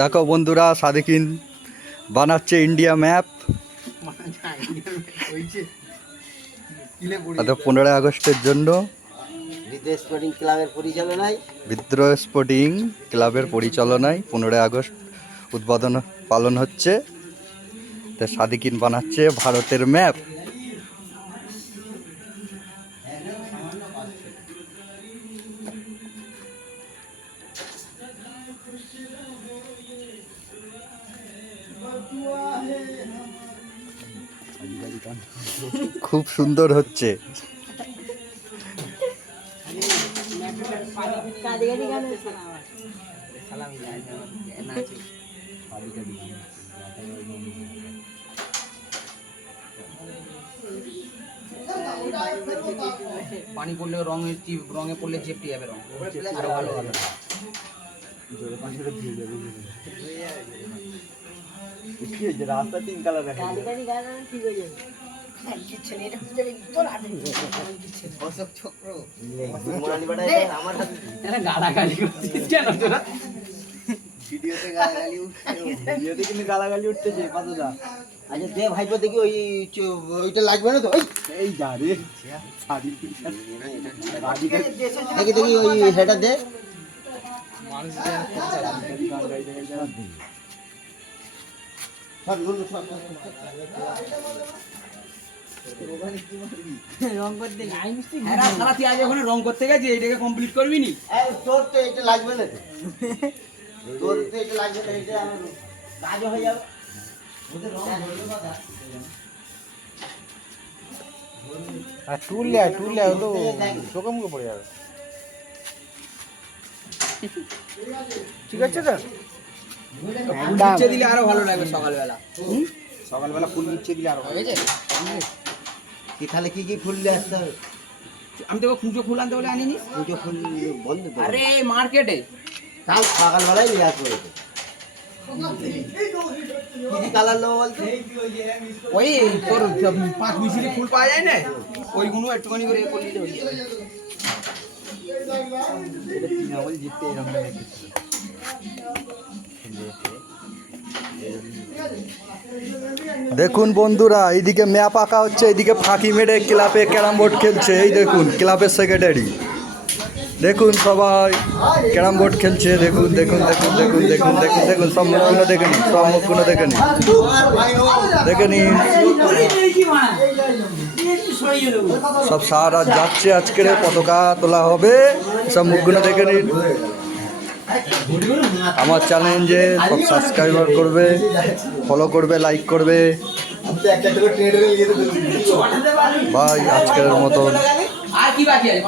দেখো বন্ধুরা, সাদেকিন বানাচ্ছে ইন্ডিয়া ম্যাপ। 15 আগস্টের জন্য বিদ্রোহ স্পোর্টিং ক্লাবের পরিচালনায় 15 আগস্ট উদ্বোধন পালন হচ্ছে। তো সাদেকিন বানাচ্ছে ভারতের ম্যাপ। খুব সুন্দর হচ্ছে। পানি পড়লে রঙে পড়লে চেপটে যাবে, রং আরো ভালো হবে। রাস্তা 3 কালার দেখা গালাগালি উঠতেছে। আচ্ছা দে ভাইপো দেখি ওইটা লাগবে না তো? এই যা রে দেখি দেখি ওই সেটা দে। রং করতে গেছি, এইটাকে কমপ্লিট করবি নি? তোর তো এটা লাগবে না, তোর তো এটা লাগবে না, এটা আমার কাজ হয়ে যাবে। টুল তো চোখে মুখে পড়ে যাবে। ঠিক আছে তো? ফুল দিলে আরো ভালো লাগবে সকালবেলা। সকালবেলা ফুল নিচ্ছে দিলে আরো হয়ে যায়। তাহলে কি কি ফুল নিয়ে আসতে হবে? আমি তোকে কুঁচো ফুল আনতে বলে আনিনি। পুজো ফুল বন্ধ তো। আরে মার্কেটে কাল সকালবেলায় নিয়ে আসবো। কি কালার নেবো বলতো? ওই তোর 5 মিশরি ফুল পাওয়া যায় না, ওইগুলো একটুখানি করে করলে হয়ে যাবে। এটা তৃণমূল জিততে এরকম দেখুন বন্ধুরা, এইদিকে ম্যাপ আঁকা হচ্ছে, এইদিকে ফাঁকি মেরে ক্লাবে ক্যারাম বোর্ড খেলছে। এই দেখুন ক্লাবের সেক্রেটারি, দেখুন সবাই ক্যারাম বোর্ড খেলছে। দেখুন দেখুন দেখুন দেখুন দেখুন দেখুন দেখুন সব মুখগুলো দেখে নিন, সব মুখগুলো দেখে নিন, দেখে নিন। সব সারা যাচ্ছে, আজকের পতাকা তোলা হবে, সব মুখগুলো দেখে নিন। আমার চ্যালেঞ্জে সব সাবস্ক্রাইবার করবে, ফলো করবে, লাইক করবে। ভাই আজকের মতন আর কি বাকি আছে?